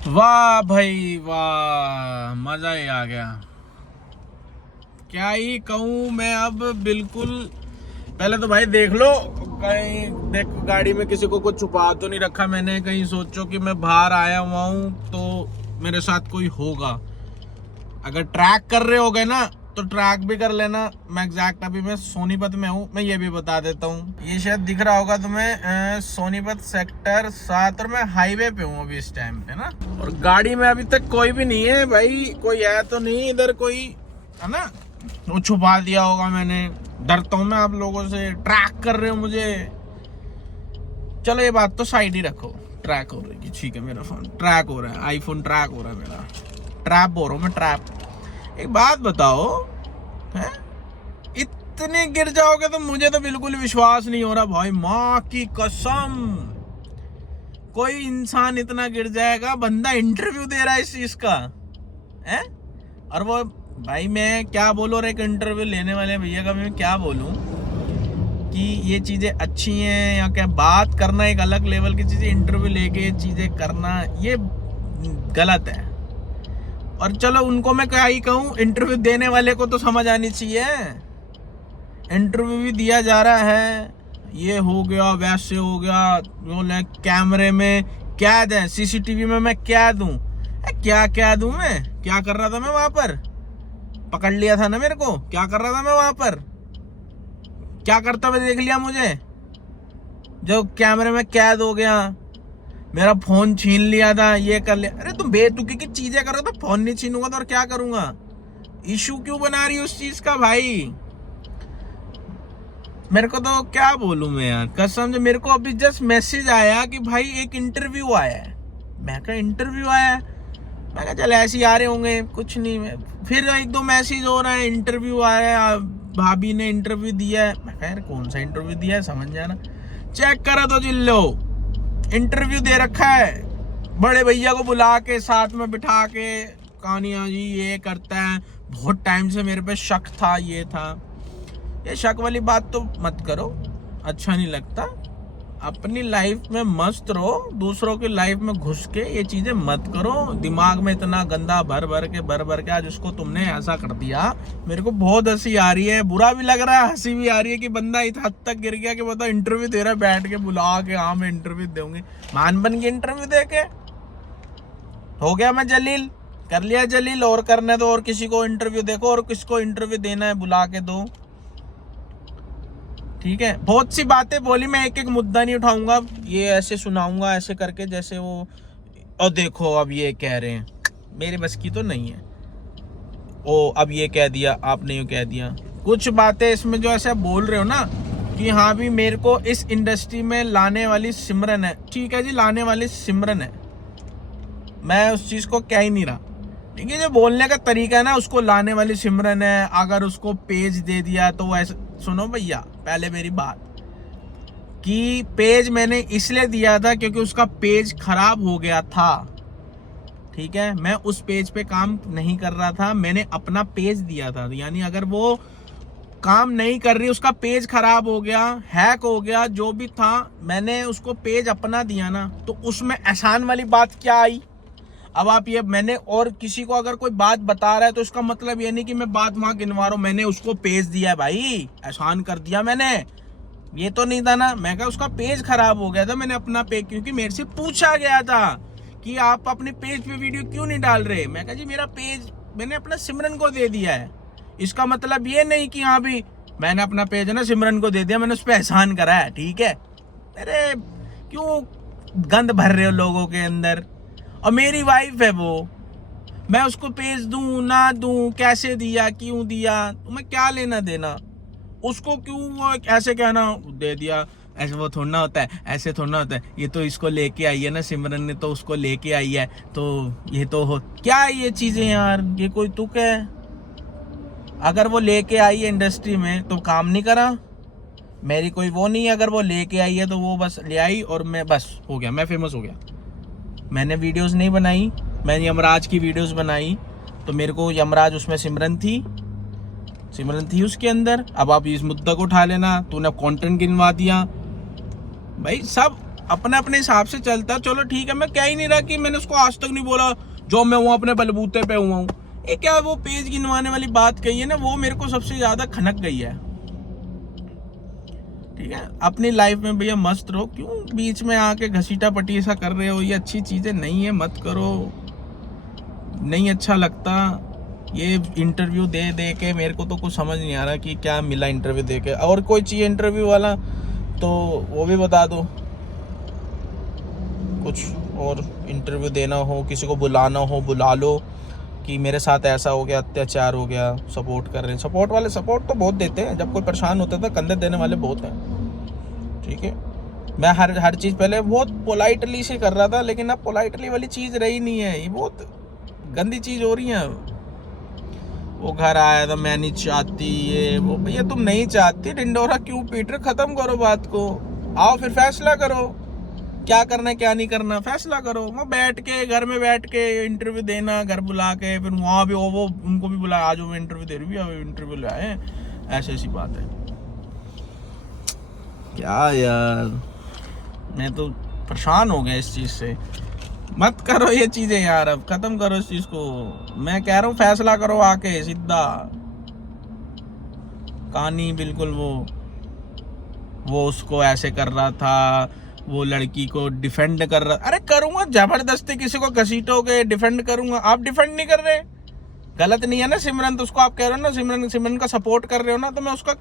वाह भाई वाह, मजा ही आ गया। क्या ही कहूँ मैं अब। बिल्कुल पहले तो भाई देख लो, कहीं देखो गाड़ी में किसी को कुछ छुपा तो नहीं रखा मैंने। कहीं सोचो कि मैं बाहर आया हुआ हूँ तो मेरे साथ कोई होगा। अगर ट्रैक कर रहे हो गए ना तो ट्रैक भी कर लेना। मैं एग्जैक्ट अभी मैं सोनीपत में हूँ, मैं ये भी बता देता हूँ। ये शायद दिख रहा होगा तुम्हें, सोनीपत सेक्टर 7, और मैं हाईवे पे हूँ अभी इस टाइम पे ना। और गाड़ी में अभी तक कोई भी नहीं है भाई, कोई है तो नहीं इधर कोई, है ना। वो छुपा दिया होगा मैंने। डरता हूँ मैं आप लोगों से, ट्रैक कर रहे हो मुझे। चलो ये बात तो साइड ही रखो, ट्रैक हो रही है ठीक है, मेरा फोन ट्रैक हो रहा है, आईफोन ट्रैक हो रहा है मेरा। ट्रैप बोल रहा हूँ मैं, ट्रैप। एक बात बताओ, है इतने गिर जाओगे तो मुझे तो बिल्कुल विश्वास नहीं हो रहा भाई, माँ की कसम। कोई इंसान इतना गिर जाएगा? बंदा इंटरव्यू दे रहा है इस चीज का, है। और वो भाई मैं क्या बोलूं, और एक इंटरव्यू लेने वाले भैया का मैं क्या बोलूं कि ये चीजें अच्छी हैं या क्या। बात करना एक अलग लेवल की चीज, इंटरव्यू लेके ये चीजें करना ये गलत है। और चलो उनको मैं क्या ही कहूँ, इंटरव्यू देने वाले को तो समझ आनी चाहिए। इंटरव्यू भी दिया जा रहा है, ये हो गया वैसे हो गया, बोले कैमरे में कैद है, सीसीटीवी में मैं कैद हूँ। क्या कैद हूँ मैं? क्या कर रहा था मैं वहां पर? पकड़ लिया था ना मेरे को, क्या कर रहा था मैं वहां पर? क्या करता हुआ देख लिया मुझे जो कैमरे में कैद हो गया? मेरा फोन छीन लिया था, ये कर लिया। अरे तुम बेतुकी की चीजें करो तो फोन नहीं छीनूंगा तो और क्या करूंगा? इशू क्यों बना रही है उस चीज का भाई? मेरे को तो क्या बोलूं मैं यार, कसम से। मेरे को अभी जस्ट मैसेज आया कि भाई एक इंटरव्यू आया है। मैं कहा इंटरव्यू आया है? मैं कहा चल ऐसे ही आ रहे होंगे, कुछ नहीं। फिर एक दो मैसेज हो रहा है, इंटरव्यू आया है, भाभी ने इंटरव्यू दिया है। मैं कहा यार कौन सा इंटरव्यू दिया है, समझ जाना। चेक करा तो जिल्लो, इंटरव्यू दे रखा है। बड़े भैया को बुला के साथ में बिठा के, कहानियां जी ये करता है, बहुत टाइम से मेरे पे शक था, ये था। ये शक वाली बात तो मत करो, अच्छा नहीं लगता। अपनी लाइफ में मस्त रहो, दूसरों की लाइफ में घुस के ये चीजें मत करो। दिमाग में इतना गंदा भर भर के आज उसको तुमने ऐसा कर दिया। मेरे को बहुत हंसी आ रही है, बुरा भी लग रहा है, हंसी भी आ रही है कि बंदा इस हद तक गिर गया कि बताओ इंटरव्यू दे रहा है बैठ के, बुला के हाँ मैं इंटरव्यू दूंगी। मान बन के इंटरव्यू दे के हो गया मैं जलील, कर लिया जलील। और करने दो, और किसी को इंटरव्यू देखो, और किसको इंटरव्यू देना है बुला के दो, ठीक है। बहुत सी बातें बोली, मैं एक एक मुद्दा नहीं उठाऊंगा, ये ऐसे सुनाऊंगा ऐसे करके जैसे वो। और देखो अब ये कह रहे हैं, मेरे बस की तो नहीं है। ओ अब ये कह दिया आपने, यूँ कह दिया। कुछ बातें इसमें जो ऐसे बोल रहे हो ना कि हाँ भी मेरे को इस इंडस्ट्री में लाने वाली सिमरन है, ठीक है जी, लाने वाली सिमरन है, मैं उस चीज को कह ही नहीं रहा। ठीक है, जो बोलने का तरीका है ना, उसको लाने वाली सिमरन है। अगर उसको पेज दे दिया तो वो ऐसे, सुनो भैया पहले मेरी बात, कि पेज मैंने इसलिए दिया था क्योंकि उसका पेज खराब हो गया था, ठीक है। मैं उस पेज पे काम नहीं कर रहा था, मैंने अपना पेज दिया था। यानी अगर वो काम नहीं कर रही, उसका पेज खराब हो गया, हैक हो गया, जो भी था, मैंने उसको पेज अपना दिया ना, तो उसमें एहसान वाली बात क्या आई? अब आप ये, मैंने और किसी को अगर कोई बात बता रहा है तो इसका मतलब ये नहीं कि मैं बात वहां गिनवा रहा हूं। मैंने उसको पेज दिया है भाई, एहसान कर दिया मैंने, ये तो नहीं था ना। मैं कहा उसका पेज खराब हो गया था, मैंने अपना पेज, क्योंकि मेरे से पूछा गया था कि आप अपने पेज पे वीडियो क्यों नहीं डाल रहे। मैं कहा जी मेरा पेज मैंने अपना सिमरन को दे दिया है। इसका मतलब ये नहीं कि हाँ भी मैंने अपना पेज है ना सिमरन को दे दिया, मैंने उस पर एहसान करा है, ठीक है। अरे क्यों गंद भर रहे हो लोगों के अंदर? और मेरी वाइफ है वो, मैं उसको पेज दूं ना दूं, कैसे दिया, क्यों दिया, तुम्हें क्या लेना देना? उसको क्यों वो ऐसे कहना दे दिया, ऐसे वो थोड़ा होता है, ऐसे थोड़ा होता है। ये तो इसको लेके आई है ना सिमरन ने, तो उसको लेके आई है, तो ये तो हो क्या है ये चीजें यार, ये कोई तुक है? अगर वो लेके आई है इंडस्ट्री में तो काम नहीं करा, मेरी कोई वो नहीं है। अगर वो लेके आई है तो वो बस ले आई और मैं बस हो गया, मैं फेमस हो गया। मैंने वीडियोस नहीं बनाई, मैंने यमराज की वीडियोस बनाई, तो मेरे को यमराज उसमें सिमरन थी उसके अंदर। अब आप इस मुद्दा को उठा लेना, तूने कंटेंट गिनवा दिया भाई। सब अपने अपने हिसाब से चलता, चलो ठीक है। मैं कह ही नहीं रहा कि मैंने उसको आज तक नहीं बोला जो मैं हूँ अपने बलबूते पे हुआ हूँ। ये क्या वो पेज गिनवाने वाली बात कही है ना, वो मेरे को सबसे ज्यादा खनक गई है। ठीक है, अपनी लाइफ में भैया मस्त रहो, क्यों बीच में आके घसीटा पटी ऐसा कर रहे हो? ये अच्छी चीजें नहीं है, मत करो, नहीं अच्छा लगता। ये इंटरव्यू दे दे के मेरे को तो कुछ समझ नहीं आ रहा कि क्या मिला इंटरव्यू दे के। और कोई चाहिए इंटरव्यू वाला तो वो भी बता दो, कुछ और इंटरव्यू देना हो, किसी को बुलाना हो बुला लो कि मेरे साथ ऐसा हो गया, अत्याचार हो गया, सपोर्ट कर रहे हैं। सपोर्ट वाले सपोर्ट तो बहुत देते हैं, जब कोई परेशान होता है कंधे देने वाले बहुत हैं। ठीक है, मैं हर चीज़ पहले बहुत पोलाइटली से कर रहा था, लेकिन अब पोलाइटली वाली चीज़ रही नहीं है, ये बहुत गंदी चीज़ हो रही है। वो घर आया था, मैं नहीं चाहती ये वो। भैया तुम नहीं चाहती, डिंडोरा क्यों पीट रहे? खत्म करो बात को, आओ फिर फैसला करो क्या करना है क्या नहीं करना, फैसला करो। वो बैठ के घर में बैठ के इंटरव्यू देना, घर बुला के फिर वहाँ भी वो उनको भी बुला, आज वो इंटरव्यू दे रही है, इंटरव्यू लाए, ऐसी बात है क्या यार। मैं तो परेशान हो गया इस चीज़ से। मत करो ये चीज़ें यार, अब खत्म करो इस चीज़ को। मैं कह रहा हूँ फैसला करो आके सीधा। कहानी बिल्कुल वो उसको ऐसे कर रहा था, वो लड़की को डिफेंड कर रहा। अरे करूँगा, जबरदस्ती किसी को घसीटोगे डिफेंड करूँगा? आप डिफेंड नहीं कर रहे, गलत नहीं है ना सिमरन, तो उसको आप कह रहे हो ना सिमरन का सपोर्ट कर रहे हो ना, तो मैं उसका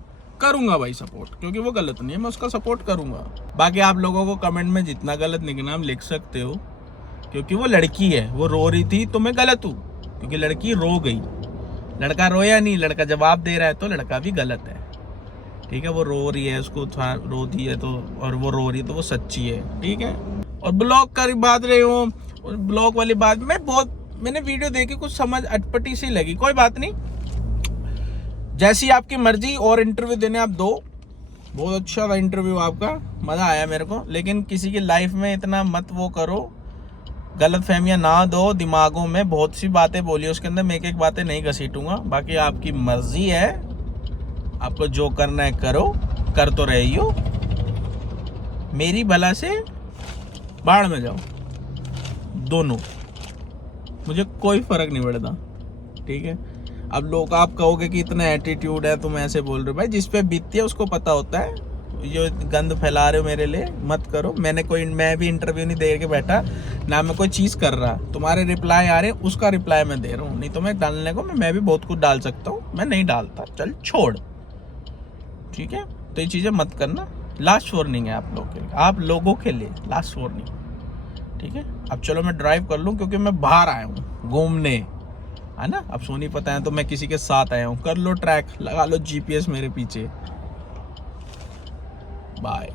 करूंगा भाई सपोर्ट, क्योंकि वो गलत नहीं है, मैं उसका सपोर्ट करूंगा। बाकी आप लोगों को कमेंट में जितना गलत लिखना आप लिख सकते हो, क्योंकि वो लड़की है, वो रो रही थी तो मैं गलत हूँ, क्योंकि लड़की रो गई। लड़का रोया नहीं, लड़का जवाब दे रहा है तो लड़का भी गलत है। ठीक है, वो रो रही है, उसको रो दी है तो, और वो रो रही है तो वो सच्ची है। ठीक है, और ब्लॉग का बात रही हो, ब्लॉग वाली बात मैंने वीडियो देखी, कुछ समझ अटपटी सी लगी। कोई बात नहीं, जैसी आपकी मर्जी, और इंटरव्यू देने आप दो। बहुत अच्छा था इंटरव्यू आपका, मज़ा आया मेरे को। लेकिन किसी की लाइफ में इतना मत वो करो, गलत फहमियाँ ना दो दिमागों में। बहुत सी बातें बोली उसके अंदर, मैं एक बातें नहीं घसीटूंगा। बाकी आपकी मर्जी है, आपको जो करना है करो, कर तो रही हो। मेरी भला से बाढ़ में जाओ दोनों, मुझे कोई फर्क नहीं पड़ता। ठीक है, अब लोग आप कहोगे कि इतना एटीट्यूड है, तुम ऐसे बोल रहे हो। भाई जिस पे बीतती है उसको पता होता है। जो गंद फैला रहे हो मेरे लिए मत करो। मैं भी इंटरव्यू नहीं दे के बैठा ना, मैं कोई चीज़ कर रहा। तुम्हारे रिप्लाई आ रहे हैं, उसका रिप्लाई मैं दे रहा हूँ। नहीं तो मैं डालने को मैं भी बहुत कुछ डाल सकता हूँ, मैं नहीं डालता, चल छोड़। ठीक है, तो ये चीज़ें मत करना। लास्ट वार्निंग है आप लोगों के लिए लास्ट वार्निंग। ठीक है, अब चलो मैं ड्राइव कर लूँ, क्योंकि मैं बाहर आया हूँ घूमने, है ना। अब सोनीपत आया तो मैं किसी के साथ आया हूँ। कर लो ट्रैक, लगा लो GPS मेरे पीछे। बाय।